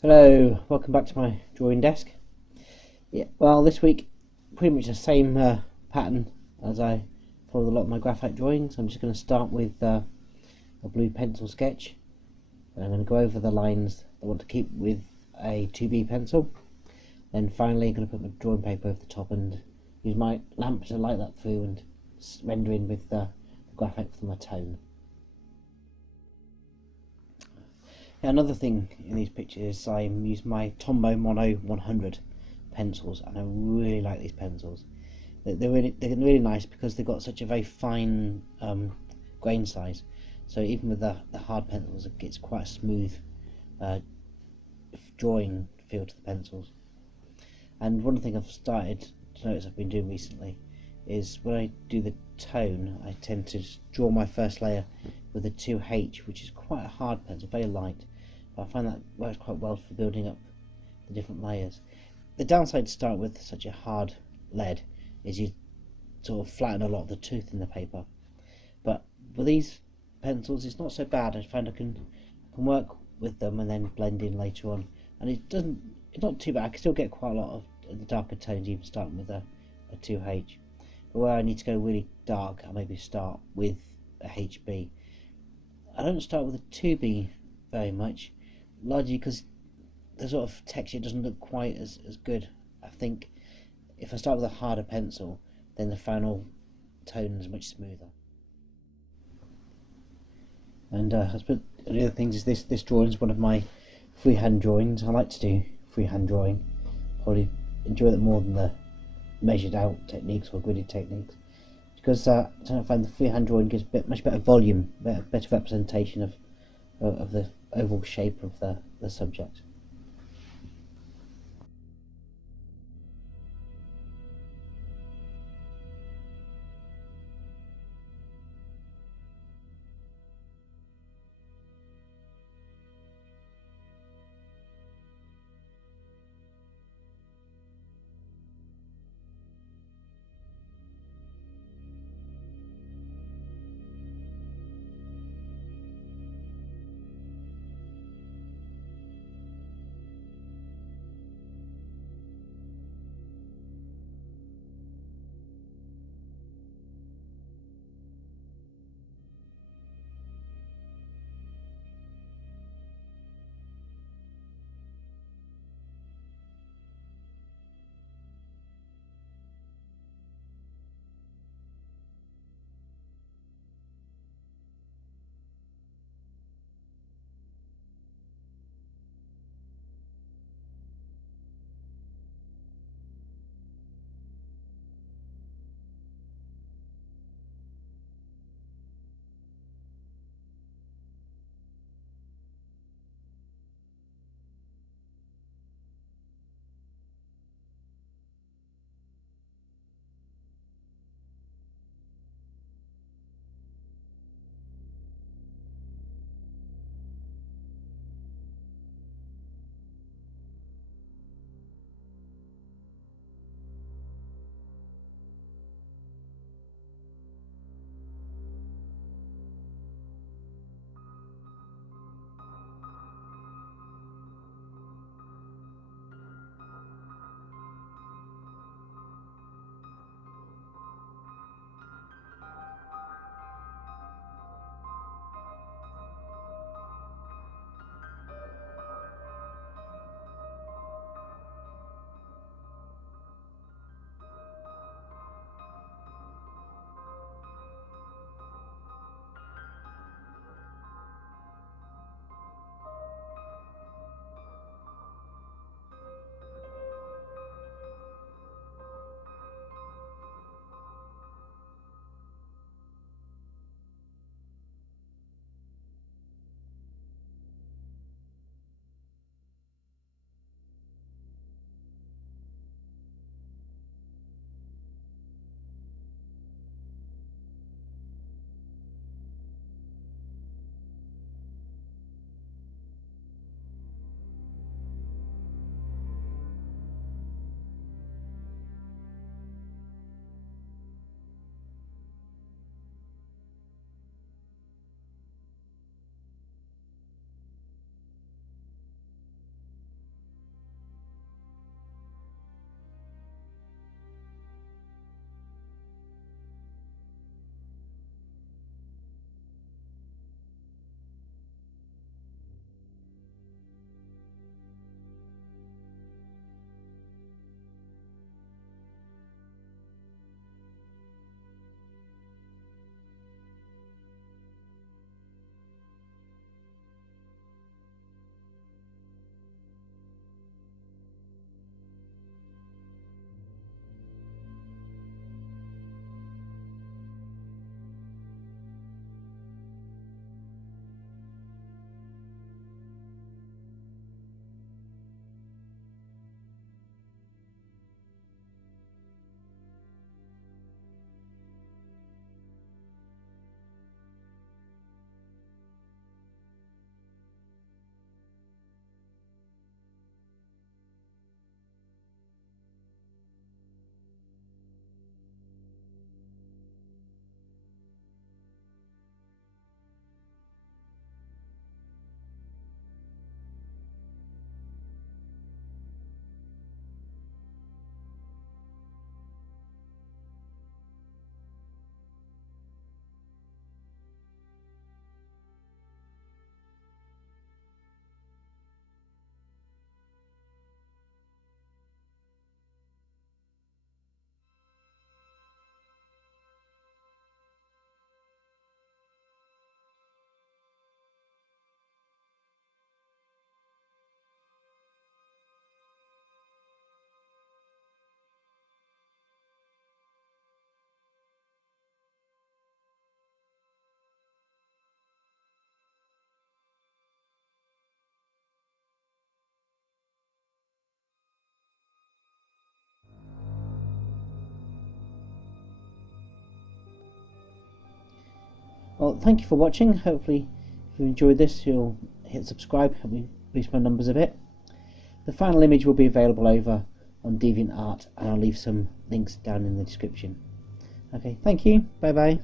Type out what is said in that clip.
Hello, welcome back to my drawing desk. Yeah, well, this week pretty much the same pattern as I followed a lot of my graphite drawings. I'm just going to start with a blue pencil sketch, and I'm going to go over the lines I want to keep with a 2B pencil. Then finally, I'm going to put my drawing paper over the top and use my lamp to light that through and render in with the graphite for my tone. Now, another thing in these pictures, I use my Tombow Mono 100 pencils, and I really like these pencils. They're really nice because they've got such a very fine grain size. So even with the hard pencils, it gets quite a smooth uh, drawing feel to the pencils. And one thing I've started to notice I've been doing recently is when I do the tone, I tend to draw my first layer with a 2H, which is quite a hard pencil, very light. But I find that works quite well for building up the different layers. The downside to start with such a hard lead is you sort of flatten a lot of the tooth in the paper. But with these pencils, it's not so bad. I find I can work with them and then blend in later on, and it's not too bad. I can still get quite a lot of the darker tones even starting with a 2H. But where I need to go really dark, I maybe start with a HB. I don't start with a 2B very much, largely because the sort of texture doesn't look quite as good. I think if I start with a harder pencil, then the final tone is much smoother. And I suppose the other things is this drawing is one of my freehand drawings. I like to do freehand drawing. Probably enjoy it more than the measured out techniques or gridded techniques, because I find the freehand drawing gives much better volume, better representation of the overall shape of the subject. Well, thank you for watching. Hopefully if you enjoyed this you'll hit subscribe, help me boost my numbers a bit. The final image will be available over on DeviantArt, and I'll leave some links down in the description. Okay, thank you, bye bye.